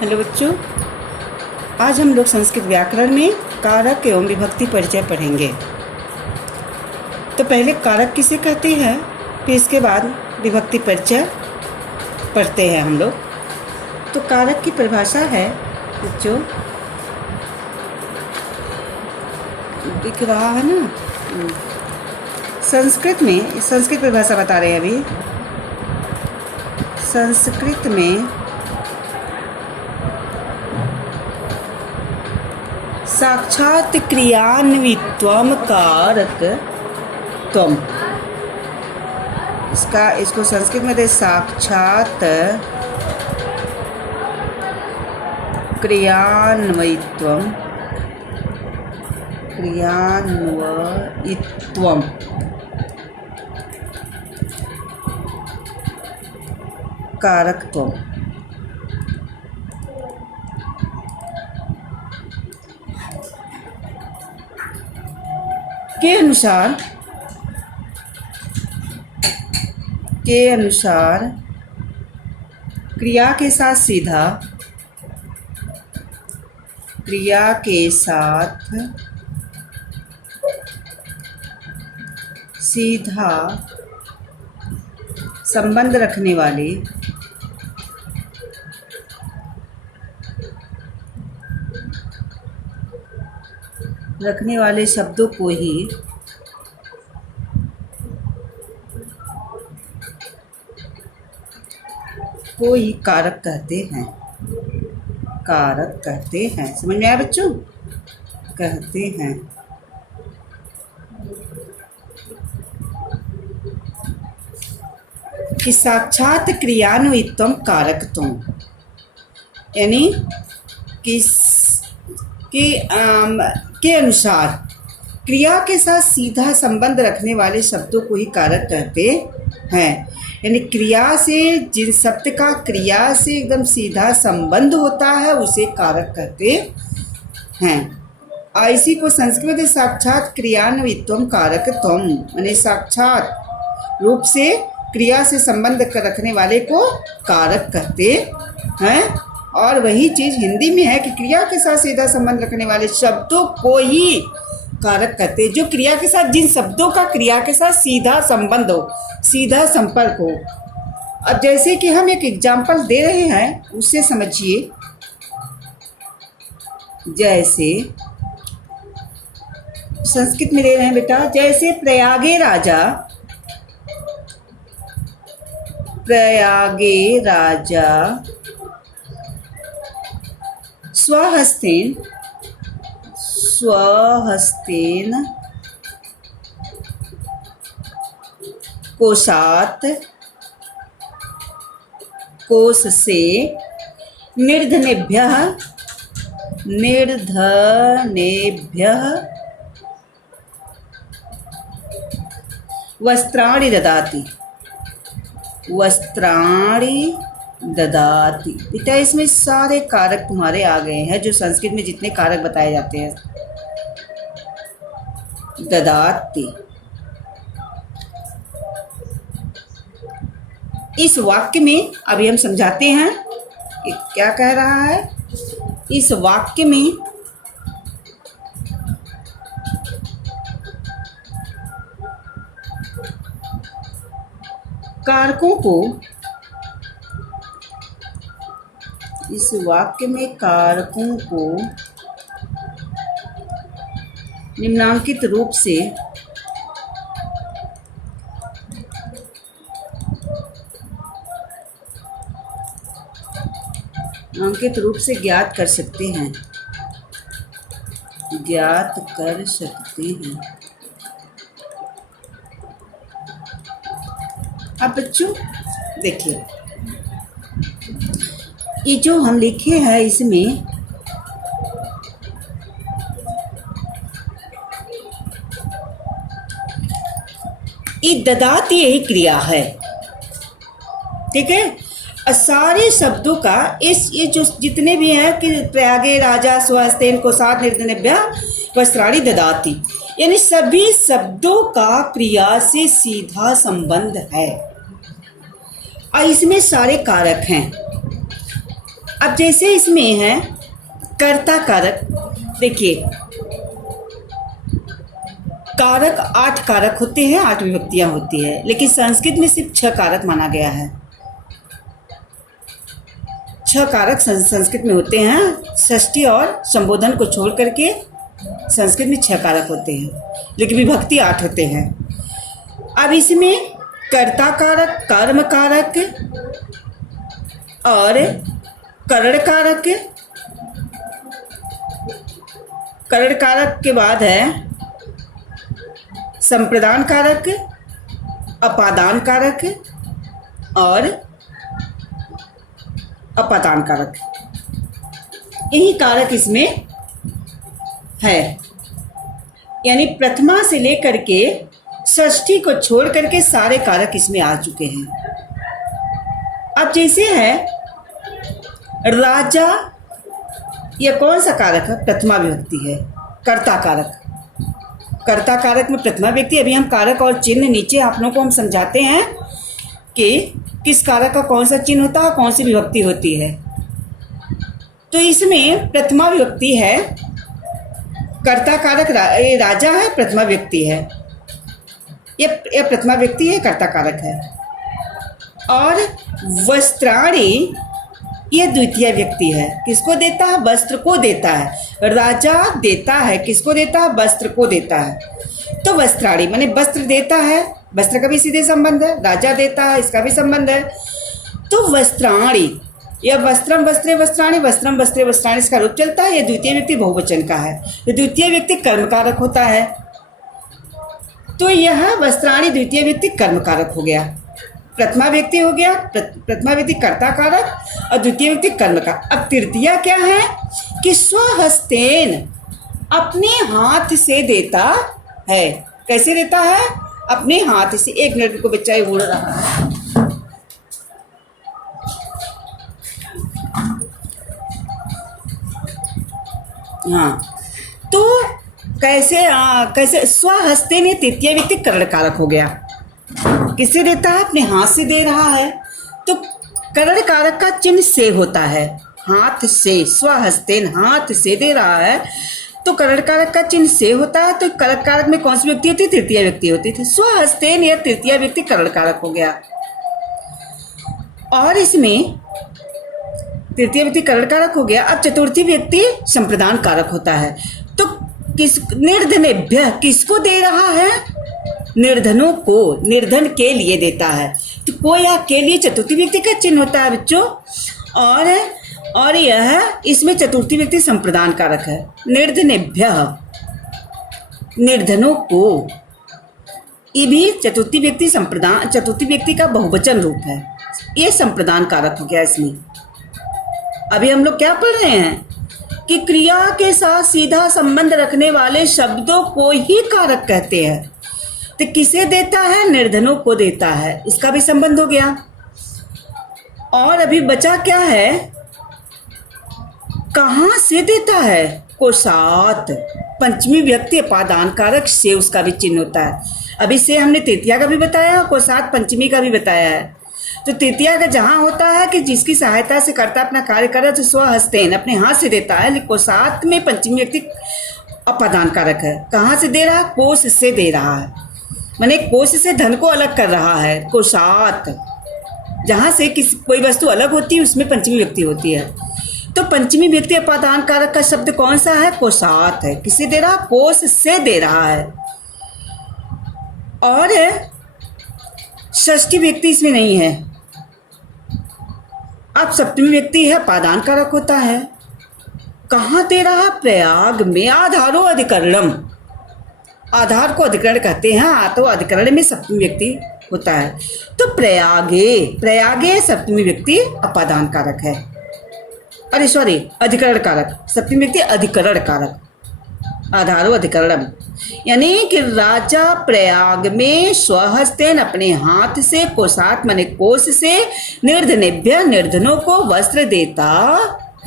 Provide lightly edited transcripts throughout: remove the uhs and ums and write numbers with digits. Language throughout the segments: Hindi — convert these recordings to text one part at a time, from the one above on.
हेलो बच्चों, आज हम लोग संस्कृत व्याकरण में कारक एवं विभक्ति परिचय पढ़ेंगे। तो पहले कारक किसे कहते हैं, फिर इसके बाद विभक्ति परिचय पढ़ते हैं हम लोग। तो कारक की परिभाषा है बच्चों, दिख रहा है ना, संस्कृत परिभाषा बता रहे हैं अभी। संस्कृत में साक्षात क्रियान्वित्वम कारकत्वम, इसको संस्कृत में दे साक्षात क्रियान्वित्वम कारकत्वम। के अनुसार क्रिया के साथ सीधा संबंध रखने वाले शब्दों को ही कारक कहते हैं। समझ में आया बच्चों? कहते हैं। कि साक्षात क्रियान्वित्वम कारकत्वम, यानी के अनुसार क्रिया के साथ सीधा संबंध रखने वाले शब्दों को ही कारक कहते हैं। यानी क्रिया से, जिन शब्द का क्रिया से एकदम सीधा संबंध होता है उसे कारक कहते हैं। इसी को संस्कृत में साक्षात क्रियान्वित्वम कारकत्वम, यानी साक्षात रूप से क्रिया से संबंध रखने वाले को कारक कहते हैं। और वही चीज़ हिंदी में है कि क्रिया के साथ सीधा संबंध रखने वाले शब्दों को ही कारक कहते हैं। जो क्रिया के साथ, जिन शब्दों का क्रिया के साथ सीधा संबंध हो, सीधा संपर्क हो। अब जैसे कि हम एक एग्जाम्पल दे रहे हैं, उससे समझिए। जैसे संस्कृत में दे रहे हैं बेटा, जैसे प्रयागे राजा स्वहस्तेन कोश से निर्धनेभ्यः वस्त्राणि ददाति। बेटा इसमें सारे कारक तुम्हारे आ गए हैं, जो संस्कृत में जितने कारक बताए जाते हैं। ददाति, इस वाक्य में अभी हम समझाते हैं कि क्या कह रहा है। इस वाक्य में कारकों को निम्नांकित रूप से ज्ञात कर सकते हैं। अब बच्चों देखिए, ये जो हम लिखे हैं इसमें ये ददाति, यही क्रिया है, ठीक है। सारे शब्दों का ये जो जितने भी हैं कि प्रयागे राजा स्वहस्तेन कोशात् निर्धनेभ्यः वस्त्राणि ददाति, यानी सभी शब्दों का क्रिया से सीधा संबंध है। और इसमें सारे कारक हैं। अब जैसे इसमें है कर्ता कारक, देखिए कारक 8 कारक होते हैं, 8 विभक्तियां होती है, लेकिन संस्कृत में सिर्फ 6 कारक माना गया है। 6 कारक संस्कृत में होते हैं, षष्ठी और संबोधन को छोड़ करके संस्कृत में 6 कारक होते हैं, लेकिन विभक्ति 8 होते हैं। अब इसमें कर्ता कारक, कर्म कारक और करण कारक, करण कारक के बाद है संप्रदान कारक, अपादान कारक और अपादान कारक, यही कारक इसमें है। यानी प्रथमा से लेकर के षष्ठी को छोड़ करके सारे कारक इसमें आ चुके हैं। अब जैसे है राजा, यह कौन सा कारक है? प्रथमा विभक्ति है। कर्ता कारक, कर्ता कारक में प्रथमा व्यक्ति। अभी हम कारक और चिन्ह नीचे आप लोगों को हम समझाते हैं कि किस कारक का कौन सा चिन्ह होता है, कौन सी विभक्ति होती है। तो इसमें प्रथमा विभक्ति है, कर्ता कारक राजा है, प्रथमा व्यक्ति है, यह प्रथमा व्यक्ति है, कर्ता कारक है। और वस्त्राणी यह द्वितीय व्यक्ति है, किसको देता है? वस्त्र को देता है। राजा देता है, किसको देता है? वस्त्र को देता है। तो वस्त्राणी माने वस्त्र देता है, वस्त्र का भी सीधे संबंध है, राजा देता है, इसका भी संबंध है। तो वस्त्राणी, यह वस्त्रम वस्त्रे वस्त्राणी, वस्त्रम वस्त्रे वस्त्राणी इसका रूप चलता है। यह द्वितीय व्यक्ति बहुवचन का है, तो द्वितीय व्यक्ति कर्मकारक होता है। तो यह वस्त्राणी द्वितीय व्यक्ति कर्मकारक हो गया, प्रथमा व्यक्ति हो गया, प्रथमा व्यक्ति कर्ता कारक और द्वितीय व्यक्ति कर्म का। अब तृतीया क्या है कि स्वहस्तेन, अपने हाथ से देता है। कैसे देता है? अपने हाथ से। एक मिनट को बच्चा ये बोल रहा है। हाँ, तो कैसे स्वहस्तेन ये तृतीय व्यक्ति करण कारक हो गया। किससे देता है? अपने हाथ से दे रहा है। तो करण कारक का चिन्ह से होता है, हाथ से। स्वहस्तेन हाथ से दे रहा है, तो करण कारक का चिन्ह से होता है। तो करण कारक में कौन सी व्यक्ति होती है? तृतीय व्यक्ति होती थी। स्वहस्तेन यह तृतीय व्यक्ति करण कारक हो गया। और इसमें तृतीय व्यक्ति करण कारक हो गया। अब चतुर्थी व्यक्ति संप्रदान कारक होता है। तो निर्धनेभ्य किसको दे रहा है? निर्धनों को, निर्धन के लिए देता है। तो को या के लिए चतुर्थी व्यक्ति का चिन्ह होता है बच्चों। और यह इसमें चतुर्थी व्यक्ति संप्रदान कारक है। निर्धनेभ्य, निर्धनों को, ये भी चतुर्थी व्यक्ति संप्रदान, चतुर्थी व्यक्ति का बहुवचन रूप है। ये संप्रदान कारक हो गया इसमें। अभी हम लोग क्या पढ़ रहे हैं कि क्रिया के साथ सीधा संबंध रखने वाले शब्दों को ही कारक कहते हैं। तो किसे देता है? निर्धनों को देता है, इसका भी संबंध हो गया। और अभी बचा क्या है? कहाँ से देता है? कोसात, पंचमी व्यक्ति अपादान कारक से उसका भी चिन्ह होता है। अभी से हमने तृतीया का भी बताया, कोसात पंचमी का भी बताया है। तो तृतीया का जहाँ होता है कि जिसकी सहायता से कर्ता अपना कार्य करे, तो स्वहस्तेन अपने हाथ से देता है। लेकिन कोसात में पंचमी व्यक्ति अपादान कारक है। कहाँ से दे रहा है? कोष से दे रहा है, माने कोष से धन को अलग कर रहा है। कोशात, जहाँ से कोई वस्तु अलग होती है उसमें पंचमी व्यक्ति होती है। तो पंचमी व्यक्ति अपादान कारक का शब्द कौन सा है? कोशात है। किसे दे रहा? कोष से दे रहा है। और षष्ठी व्यक्ति इसमें नहीं है। अब सप्तमी व्यक्ति है, अपादान कारक होता है। कहाँ दे रहा? प्रयाग में। आधारो अधिकरणम, आधार को अधिकरण कहते हैं। तो अधिकरण में सप्तमी व्यक्ति होता है। तो प्रयागे, प्रयागे सप्तमी व्यक्ति अपादान कारक है। अरे सॉरी, अधिकरण कारक। सप्तमी व्यक्ति अधिकरण कारक, आधारो अधिकरणम। यानी कि राजा प्रयाग में स्वहस्तेन अपने हाथ से, कोसात माने कोष से, निर्धनेभ्य निर्धनों को वस्त्र देता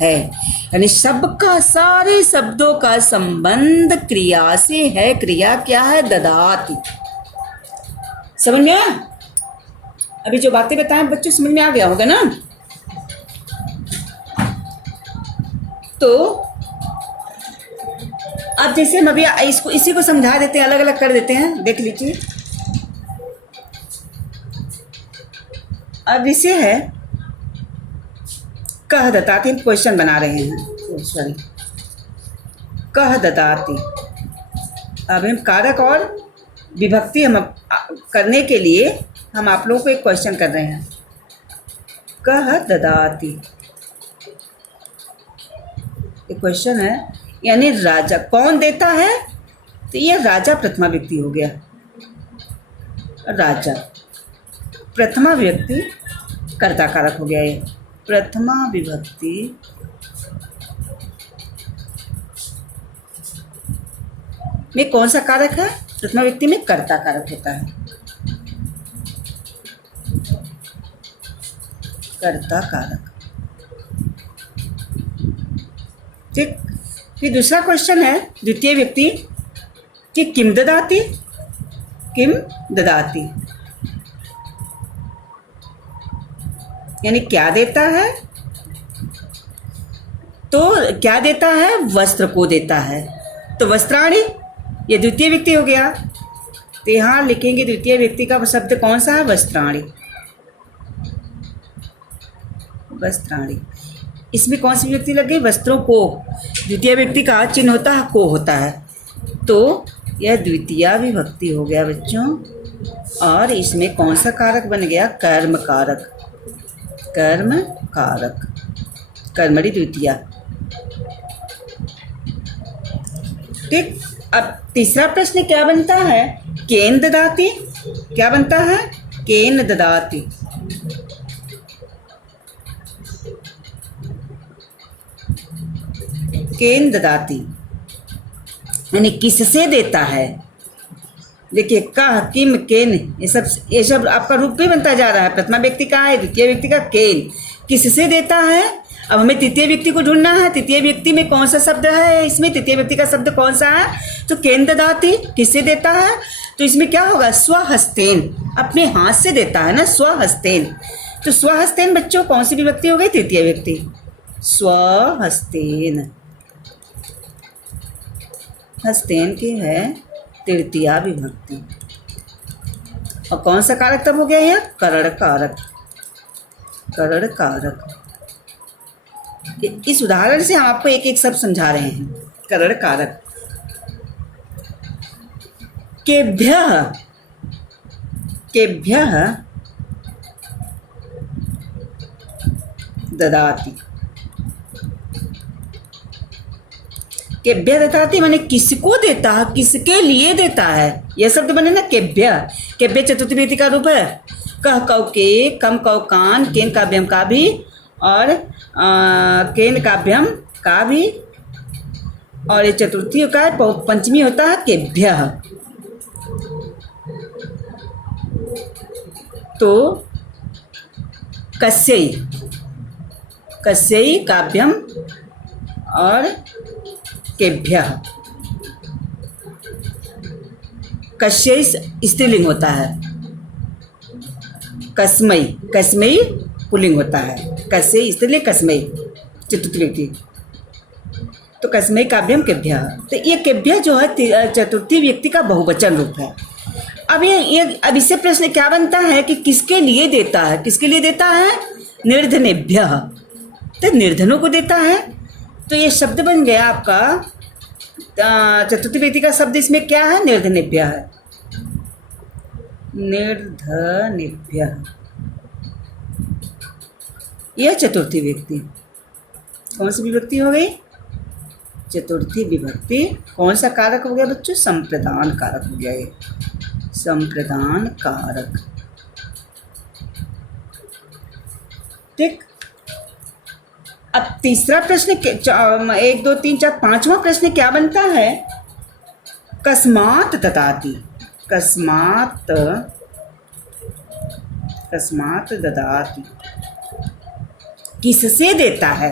है। यानी सबका, सारे शब्दों का संबंध क्रिया से है। क्रिया क्या है? ददाति। समझ में आया? अभी जो बातें बताएं बच्चों समझ में आ गया होगा ना? तो अब जैसे हम अभी इसको इसी को समझा देते हैं, अलग अलग कर देते हैं, देख लीजिए। अब इसे है कह ददाति, हम क्वेश्चन बना रहे हैं, सॉरी, कह ददाति। अब हम कारक और विभक्ति हम करने के लिए हम आप लोगों को एक क्वेश्चन कर रहे हैं। कह ददाति एक क्वेश्चन है, यानी राजा कौन देता है, तो ये राजा प्रथमा व्यक्ति हो गया। राजा प्रथमा व्यक्ति कर्ता कारक हो गया। ये प्रथमा विभक्ति में कौन सा कारक है, प्रथमा व्यक्ति में कर्ता कारक होता है, कर्ता कारक। ठीक, फिर दूसरा क्वेश्चन है द्वितीय व्यक्ति कि किम ददाति, किम ददाति यानी क्या देता है, तो क्या देता है, वस्त्र को देता है। तो वस्त्राणि ये द्वितीय व्यक्ति हो गया, तो यहाँ लिखेंगे द्वितीय व्यक्ति का शब्द कौन सा है, वस्त्राणि। वस्त्राणि, इसमें कौन सी व्यक्ति लग गई, वस्त्रों को। द्वितीय व्यक्ति का चिन्ह होता है को होता है, तो यह द्वितीय विभक्ति हो गया बच्चों। और इसमें कौन सा कारक बन गया, कर्म कारक, कर्म कारक, कर्मणि द्वितीया। ठीक, अब तीसरा प्रश्न क्या बनता है, केन ददाति। क्या बनता है, केन ददाति। केन ददाति यानी किससे देता है। देखिए कह, किम, केन, ये सब आपका रूप भी बनता जा रहा है। प्रथमा व्यक्ति का है, द्वितीय व्यक्ति का केन, किससे देता है। अब हमें तृतीय व्यक्ति को ढूंढना है, तृतीय व्यक्ति में कौन सा शब्द है, इसमें तृतीय व्यक्ति का शब्द कौन सा है, तो केन ददाति किससे देता है, तो इसमें क्या होगा, स्वहस्तेन, अपने हाथ से देता है ना, स्वहस्तेन। तो स्वहस्तेन बच्चों कौन सी विभक्ति हो गई, तृतीय व्यक्ति, स्वहस्तेन। हस्तेन की है तृतीय विभक्ति। और कौन सा कारक तब हो गया यह, करण कारक, करण कारक। इस उदाहरण से हम आपको एक एक शब्द समझा रहे हैं। करण कारक, केभ्यः, केभ्यः ददाति। केभ्य ददाति माने किसको देता है, किसके लिए देता है, यह शब्द बने ना केभ्य। केभ्य चतुर्थी व्यक्ति का रूप है। कह कौ के, कम कौ कान, केन काव्यम का भी, और केन काव्यम का भी, और ये चतुर्थी का है, पंचमी होता है केभ्य। तो कस्यै, कस्यै काव्यम और केभ्यः। कस्यै स्त्रीलिंग होता है, कस्मै, कस्मै पुल्लिंग होता है, कस्यै स्त्रीलिंग, कस्मै चतुर्थी व्यक्ति। तो कस्मै काव्यम केभ्यः, तो ये केभ्य जो है चतुर्थी व्यक्ति का बहुवचन रूप है। अब इससे प्रश्न क्या बनता है कि किसके लिए देता है, किसके लिए देता है, निर्धनेभ्यः, तो निर्धनों को देता है। तो ये शब्द बन गया आपका चतुर्थी व्यक्ति का शब्द, इसमें क्या है, निर्धनेभ्यः है, निर्धनेभ्यः। यह चतुर्थी व्यक्ति कौन सी विभक्ति हो गई, चतुर्थी विभक्ति। कौन सा कारक हो गया बच्चों, संप्रदान कारक हो गया, ये संप्रदान कारक। ठीक, अब तीसरा प्रश्न 1 2 3 4 5वां प्रश्न क्या बनता है, कस्मात् ददाति। कस्मात्, कस्मात् ददाति किससे देता है।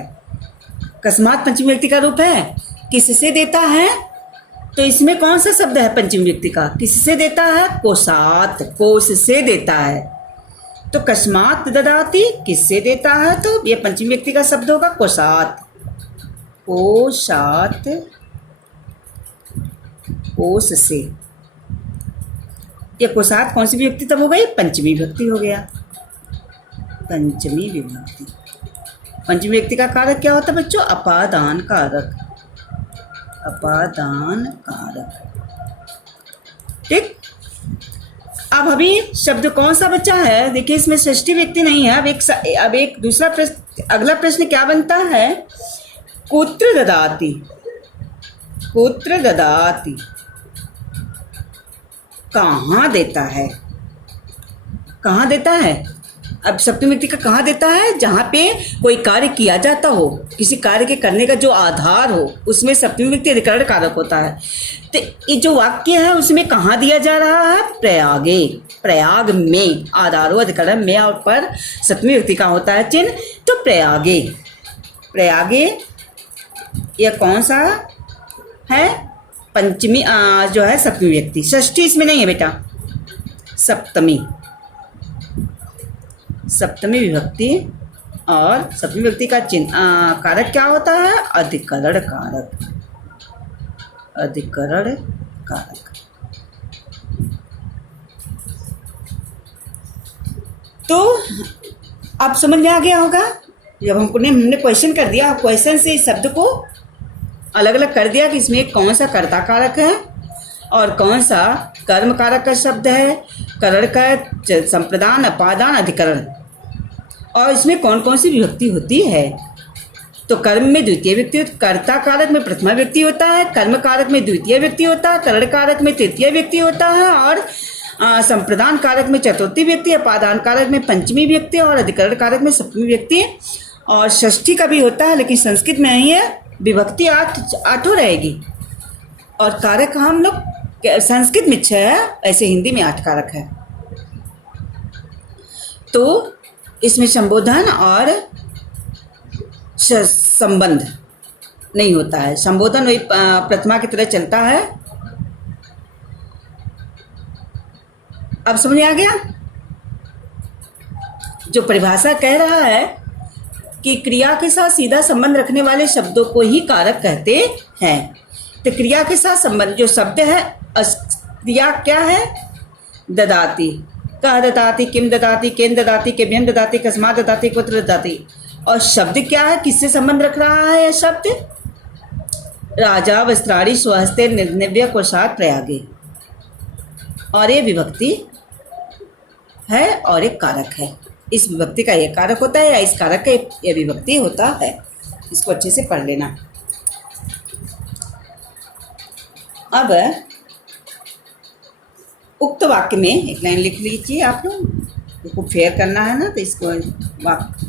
कस्मात् पंचमी व्यक्ति का रूप है, किससे देता है, तो इसमें कौन सा शब्द है पंचमी व्यक्ति का, किससे देता है, कोशात्, कोश से देता है। तो कस्मात् ददाति किससे देता है, तो ये पंचमी व्यक्ति का शब्द होगा कोशात्। पोषात, कोष से। ये कोषात कौन सी विभक्ति तब हो गई? पंचमी विभक्ति हो गया, पंचमी विभक्ति। पंचमी विभक्ति का कारक क्या होता है बच्चों? अपादान कारक, अपादान कारक। ठीक। अब अभी शब्द कौन सा बचा है? देखिए इसमें षष्ठी व्यक्ति नहीं है। अब एक दूसरा प्रश्न, अगला प्रश्न क्या बनता है? कुत्र ददाति, कुत्र ददाति कहाँ देता है? कहाँ देता है? अब सप्तमी व्यक्ति का कहाँ देता है? जहाँ पे कोई कार्य किया जाता हो, किसी कार्य के करने का जो आधार हो, उसमें सप्तमी व्यक्ति अधिकरण कारक होता है। तो ये जो वाक्य है उसमें कहाँ दिया जा रहा है? प्रयागे, प्रयाग में, आधार हो अधिकरण में और पर सप्तमी व्यक्ति का होता है चिन्ह, तो प्रयागे। प्रयागे यह कौन सा है? पंचमी जो है सप्तमी व्यक्ति। षष्ठी इसमें नहीं है बेटा, सप्तमी, सप्तमी विभक्ति। और सप्तमी विभक्ति का चिन्ह कारक क्या होता है? अधिकरण कारक, अधिकरण कारक। तो आप समझ में आ गया होगा। जब हमने क्वेश्चन कर दिया, क्वेश्चन से इस शब्द को अलग अलग कर दिया कि इसमें कौन सा कर्ता कारक है और कौन सा कर्म कारक का शब्द है, करण का संप्रदान, अपादान, अधिकरण, और इसमें कौन कौन सी विभक्ति होती है। तो कर्म में द्वितीय व्यक्ति, कर्ता कारक में प्रथमा व्यक्ति होता है, कर्म कारक में द्वितीय व्यक्ति होता है, करण कारक में तृतीय व्यक्ति होता है, और संप्रदान कारक में चतुर्थी व्यक्ति, अपादान कारक में पंचमी व्यक्ति और अधिकरण कारक में सप्तमी व्यक्ति। और षष्ठी का भी होता है, लेकिन संस्कृत में नहीं है। विभक्ति आठों रहेगी और कारक हम लोग संस्कृत में 6 है, ऐसे हिंदी में 8 कारक है। तो इसमें संबोधन और संबंध नहीं होता है। संबोधन वही प्रथमा की तरह चलता है। अब समझ में आ गया? जो परिभाषा कह रहा है कि क्रिया के साथ सीधा संबंध रखने वाले शब्दों को ही कारक कहते हैं। तो क्रिया के साथ संबंध जो शब्द है, क्रिया क्या है? ददाति, कह ददाति, किम ददाति, केन ददाति, केभ्यम ददाति, कस्मात् ददाति, कुत्र ददाति। और शब्द क्या है? किससे संबंध रख रहा है यह शब्द? राजा वस्त्राणी स्वहस्ते निर्निव्य कोशात प्रयागे। और ये विभक्ति है और एक कारक है। इस विभक्ति का ये कारक होता है या इस कारक का ये विभक्ति होता है। इसको अच्छे से पढ़ लेना। अब उक्त वाक्य में एक लाइन लिख लीजिए आप लोग। इसको फेयर करना है ना, तो इसको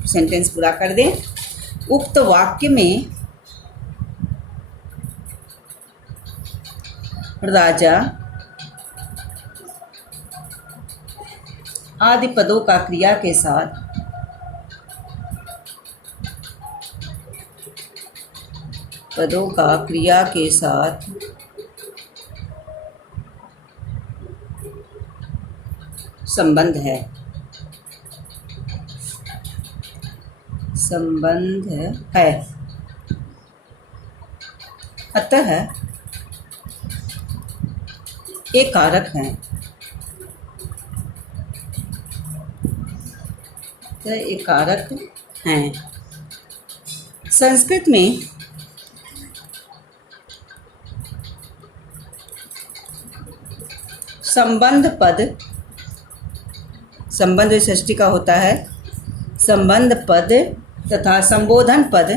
सेंटेंस पूरा कर दें। उक्त वाक्य में राजा आदि पदों का क्रिया के साथ संबंध है, संबंध है। अतः एक कारक है। एक कारक हैं। संस्कृत में संबंध पद, संबंध षष्ठी का होता है, संबंध पद तथा संबोधन पद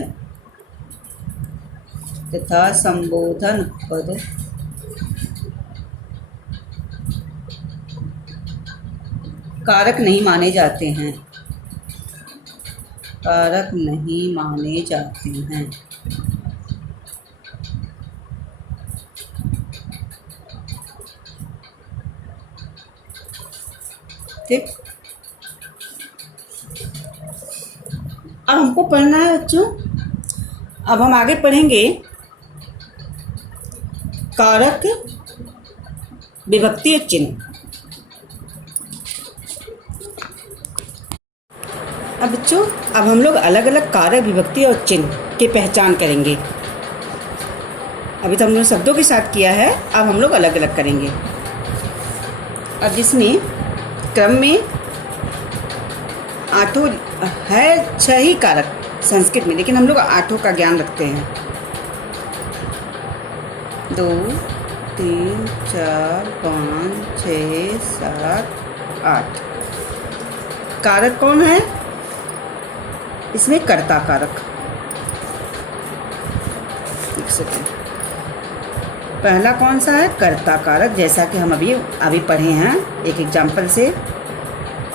कारक नहीं माने जाते हैं, कारक नहीं माने जाते हैं। ठीक। अब हमको पढ़ना है बच्चों। अब हम आगे पढ़ेंगे कारक, विभक्ति और चिन्ह। अब बच्चों, अब हम लोग अलग अलग कारक, विभक्ति और चिन्ह की पहचान करेंगे। अभी तो हम लोग शब्दों के साथ किया है, अब हम लोग अलग अलग करेंगे। अब जिसमें क्रम में आठों है, 6 ही कारक संस्कृत में, लेकिन हम लोग 8 का ज्ञान रखते हैं। 2 3 4 5 6 7 8 कारक कौन है इसमें? कर्ता कारक। एक सेकेंड, पहला कौन सा है? कर्ता कारक, जैसा कि हम अभी पढ़े हैं एक एग्जाम्पल से।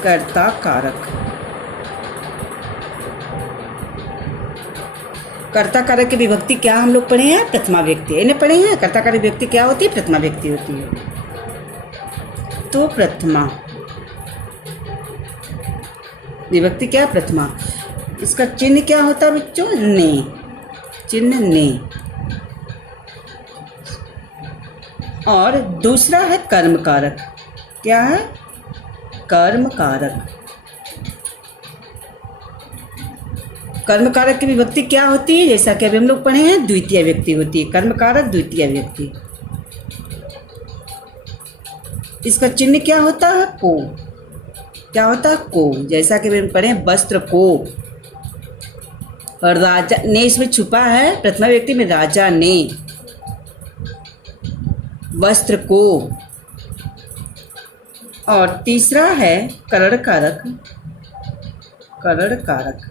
कर्ता कारक, कर्ता कारक की विभक्ति क्या हम लोग पढ़े हैं? प्रथमा व्यक्ति। इन्हें पढ़े हैं। कर्ता कारक विभक्ति क्या होती है? प्रथमा व्यक्ति होती है। तो प्रथमा विभक्ति क्या है? प्रथमा। इसका चिन्ह क्या होता है बच्चों? ने। चिन्ह ने। और दूसरा है कर्म कारक। क्या है? कर्म कारक। कर्म कारक की विभक्ति क्या होती है? जैसा कि अभी हम लोग पढ़े हैं, द्वितीय व्यक्ति होती है। कर्म कारक द्वितीय व्यक्ति। इसका चिन्ह क्या होता है? को। क्या होता है? को। जैसा कि हम पढ़े हैं, वस्त्र को। और राजा ने इसमें छुपा है, प्रथमा व्यक्ति में राजा ने वस्त्र को। और तीसरा है करण कारक। करण कारक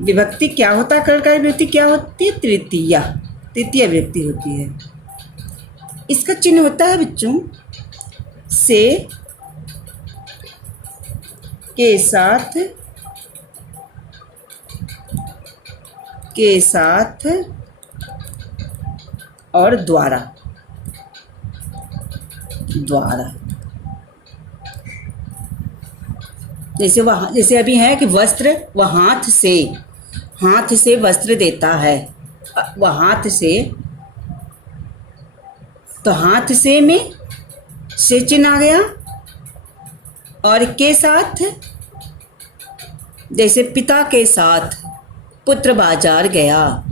विभक्ति क्या होता है? करण कारक विभक्ति क्या होती है? तृतीया। तृतीय व्यक्ति होती है। इसका चिन्ह होता है बच्चों से के साथ और द्वारा। जैसे अभी है कि वस्त्र, वह हाथ से वस्त्र देता है। वह हाथ से, तो हाथ से में से चिन्ह आ गया। और के साथ, जैसे पिता के साथ पुत्र बाजार गया।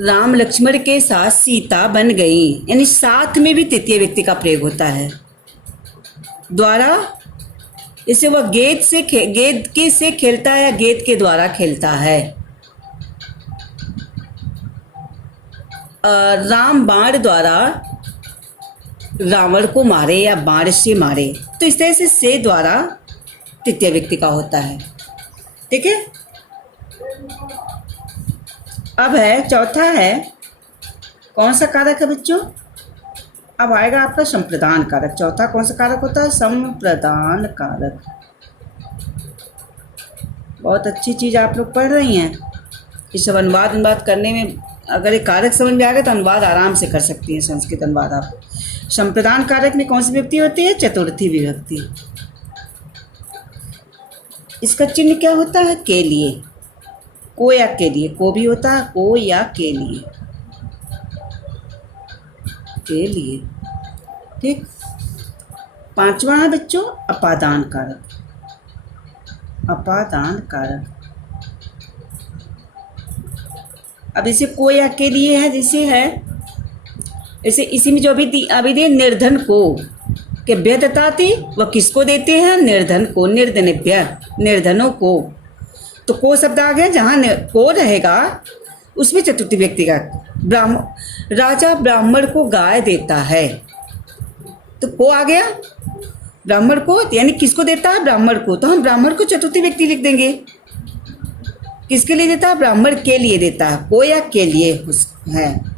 राम लक्ष्मण के साथ सीता बन गई, यानी साथ में भी तृतीय व्यक्ति का प्रयोग होता है। द्वारा, इसे वह गेंद के से खेलता है या गेंद के द्वारा खेलता है। राम बाण द्वारा रावण को मारे या बाण से मारे। तो इस तरह से द्वारा तृतीय व्यक्ति का होता है। ठीक है। अब है चौथा है, कौन सा कारक है बच्चों? अब आएगा आपका संप्रदान कारक। चौथा कौन सा कारक होता है? संप्रदान कारक। बहुत अच्छी चीज़ आप लोग पढ़ रही हैं। इस सब अनुवाद करने में अगर एक कारक समझ में आ गया तो अनुवाद आराम से कर सकती हैं, संस्कृत अनुवाद आप। संप्रदान कारक में कौन सी विभक्ति होती है? चतुर्थी विभक्ति। इसका चिन्ह क्या होता है? के लिए। को या के लिए। को भी होता है, को या के लिए। के लिए। ठीक। पांचवा है बच्चों अपादान कारक। अपादान कारक। अब इसे को या के लिए है, जैसे है जैसे इसी में जो अभी दे निर्धन को के व्यतता थी, वह किसको देते हैं? निर्धन को। निर्धनेभ्य, निर्धनों को। तो को शब्द आ गया, जहाँ को रहेगा उसमें चतुर्थी व्यक्ति का। राजा ब्राह्मण को गाय देता है, तो को आ गया ब्राह्मण को, यानी किसको देता है? ब्राह्मण को। तो हम ब्राह्मण को चतुर्थी व्यक्ति लिख देंगे। किसके लिए देता है? ब्राह्मण के लिए देता है। को या के लिए है,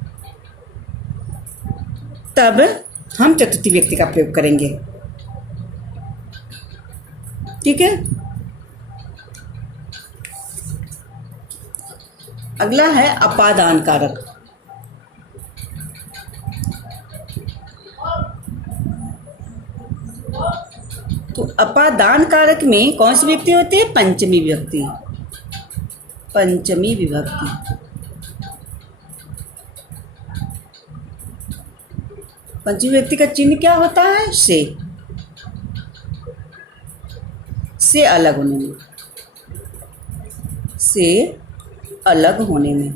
तब हम चतुर्थी व्यक्ति का प्रयोग करेंगे। ठीक है। अगला है अपादान कारक। तो अपादान कारक में कौन सी विभक्ति होती है? पंचमी विभक्ति। पंचमी विभक्ति। पंचमी विभक्ति का चिन्ह क्या होता है? से अलग होने में। से अलग होने में।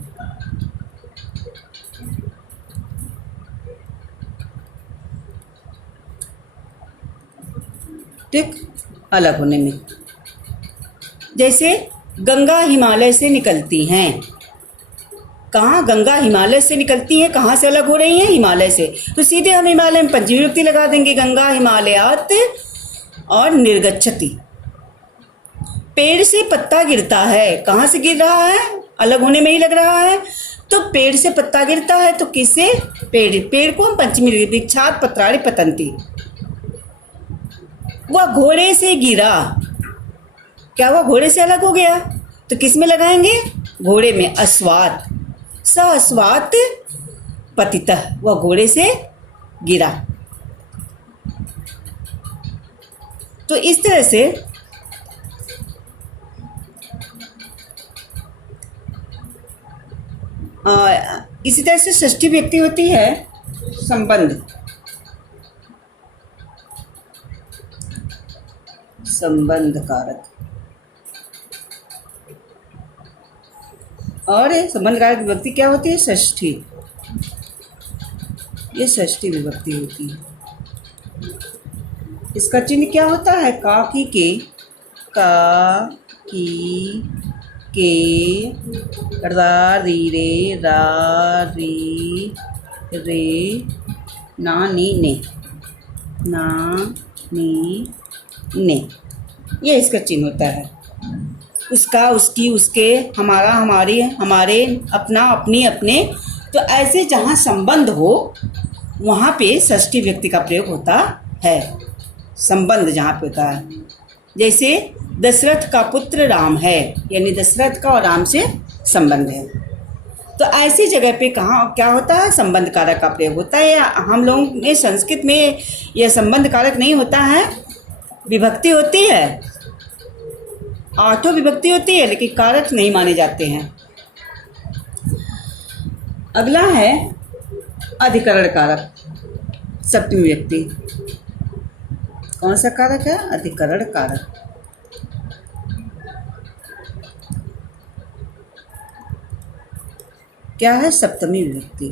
ठीक, अलग होने में। जैसे गंगा हिमालय से निकलती हैं। कहाँ? गंगा हिमालय से निकलती हैं। कहाँ से अलग हो रही हैं? हिमालय से। तो सीधे हम हिमालय में पंचमी विभक्ति लगा देंगे, गंगा हिमालयात और निर्गच्छति। पेड़ से पत्ता गिरता है। कहाँ से गिर रहा है? अलग होने में ही लग रहा है। तो पेड़ से पत्ता गिरता है तो किससे? पेड़। पेड़ को हम पंचमी विभक्ति, वृक्षात पत्राणि पतंती। वह घोड़े से गिरा। क्या वह घोड़े से अलग हो गया? तो किस में लगाएंगे? घोड़े में, अश्वात। स अश्वात पतितः, वह घोड़े से गिरा। तो इस तरह से इसी तरह से षष्ठी विभक्ति होती है संबंध। संबंध कारक। और संबंध कारक विभक्ति क्या होती है? षष्ठी। ये षष्ठी विभक्ति होती है। इसका चिन्ह क्या होता है? का की के, का की के, रा री रे, रा री रे, ना नी ने, ना नी ने, ये इसका चिन्ह होता है। उसका, उसकी, उसके, हमारा, हमारी, हमारे, अपना, अपनी, अपने। तो ऐसे जहाँ संबंध हो वहाँ पे षष्ठी विभक्ति का प्रयोग होता है। संबंध जहाँ पे होता है। जैसे दशरथ का पुत्र राम है, यानी दशरथ का और राम से संबंध है। तो ऐसी जगह पे कहाँ क्या होता है? संबंध कारक का प्रयोग होता है। या हम लोग में संस्कृत में यह संबंध कारक नहीं होता है, विभक्ति होती है, 8 विभक्ति होती है, लेकिन कारक नहीं माने जाते हैं। अगला है अधिकरण कारक, सप्तमी विभक्ति। कौन सा कारक है? अधिकरण कारक। क्या है? सप्तमी विभक्ति।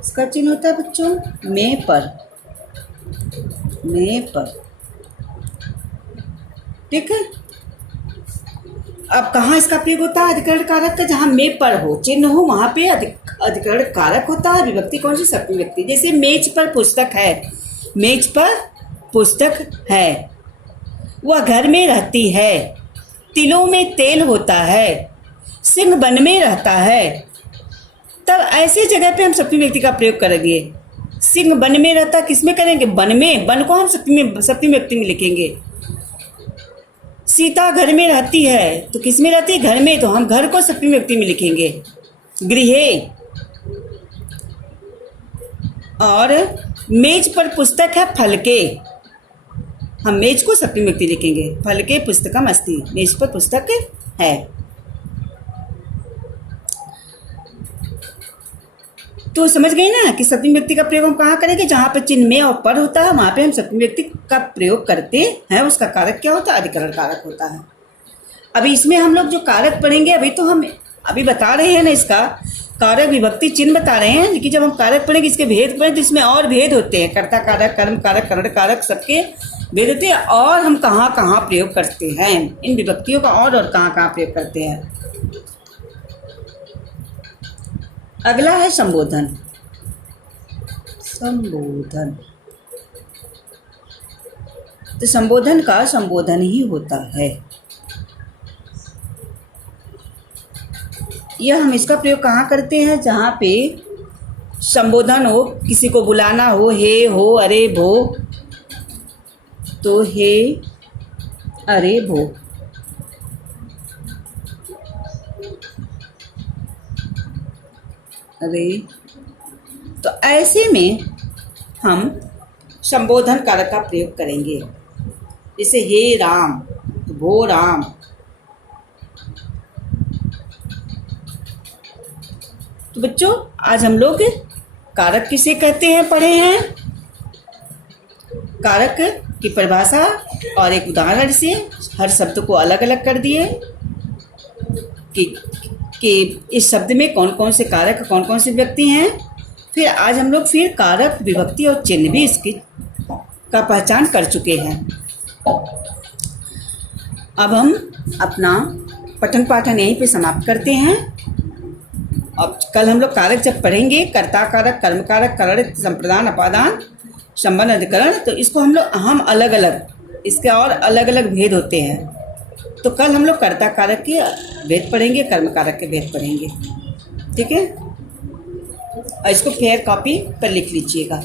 इसका चिन्ह होता है बच्चों में पर, में पर। ठीक है। अब कहाँ इसका प्रयोग होता है अधिकरण कारक का? जहाँ में पर हो, चिन्ह हो, वहाँ पे अधिकरण कारक होता है। विभक्ति कौन सी? सप्तमी विभक्ति। जैसे मेज पर पुस्तक है, मेज पर पुस्तक है। वह घर में रहती है, तिलों में तेल होता है, सिंह वन में रहता है। तब ऐसी जगह पे हम सप्तमी विभक्ति का प्रयोग करेंगे। सिंह वन में रहता, किस में करेंगे? वन में। वन को हम सप्तमी विभक्ति में लिखेंगे। सीता घर में रहती है, तो किस में रहती है? घर में। तो हम घर को सप्तमी विभक्ति में लिखेंगे, गृहे। और मेज पर पुस्तक है, फलके। हम मेज को सप्तमी विभक्ति लिखेंगे, फलके पुस्तकम अस्ति, मेज पर पुस्तक है। तो समझ गए ना कि सप्तमी विभक्ति का प्रयोग हम कहाँ करेंगे? जहाँ पे चिन्ह में और पर होता है वहाँ पे हम सप्तमी विभक्ति का प्रयोग करते हैं। उसका कारक क्या होता है? अधिकरण कारक होता है। अभी इसमें हम लोग जो कारक पढ़ेंगे, अभी तो हम अभी बता रहे हैं ना, इसका कारक विभक्ति चिन्ह बता रहे हैं, लेकिन जब हम कारक पढ़ेंगे, इसके भेद पढ़ेंगे, तो इसमें और भेद होते हैं। कर्ता कारक, कर्म कारक, करण कारक, सबके भेद होते हैं। और हम कहाँ कहाँ प्रयोग करते हैं इन विभक्तियों का, और कहाँ कहाँ प्रयोग करते हैं। अगला है संबोधन। संबोधन, तो संबोधन का संबोधन ही होता है। यह हम इसका प्रयोग कहाँ करते हैं? जहाँ पे संबोधन हो, किसी को बुलाना हो, हे, हो, अरे, भो, तो हे, अरे, भो। अरे, तो ऐसे में हम संबोधन कारक का प्रयोग करेंगे। जैसे हे राम, तो भो राम। तो बच्चों, आज हम लोग कारक किसे कहते हैं पढ़े हैं? कारक की परिभाषा और एक उदाहरण से हर शब्द को अलग अलग कर दिए कि कि इस शब्द में कौन कौन से कारक कौन कौन से व्यक्ति हैं। फिर आज हम लोग फिर कारक विभक्ति और चिन्ह भी इसकी का पहचान कर चुके हैं। अब हम अपना पठन पाठन यहीं पे समाप्त करते हैं। अब कल हम लोग कारक जब पढ़ेंगे, कर्ता कारक, कर्म कारक, करण, संप्रदान, अपादान, संबंध, अधिकरण, तो इसको हम अलग अलग इसके और अलग अलग भेद होते हैं। तो कल हम लोग कर्ता कारक के भेद पढ़ेंगे, कर्म कारक के भेद पढ़ेंगे। ठीक है, और इसको फेयर कॉपी पर लिख लीजिएगा।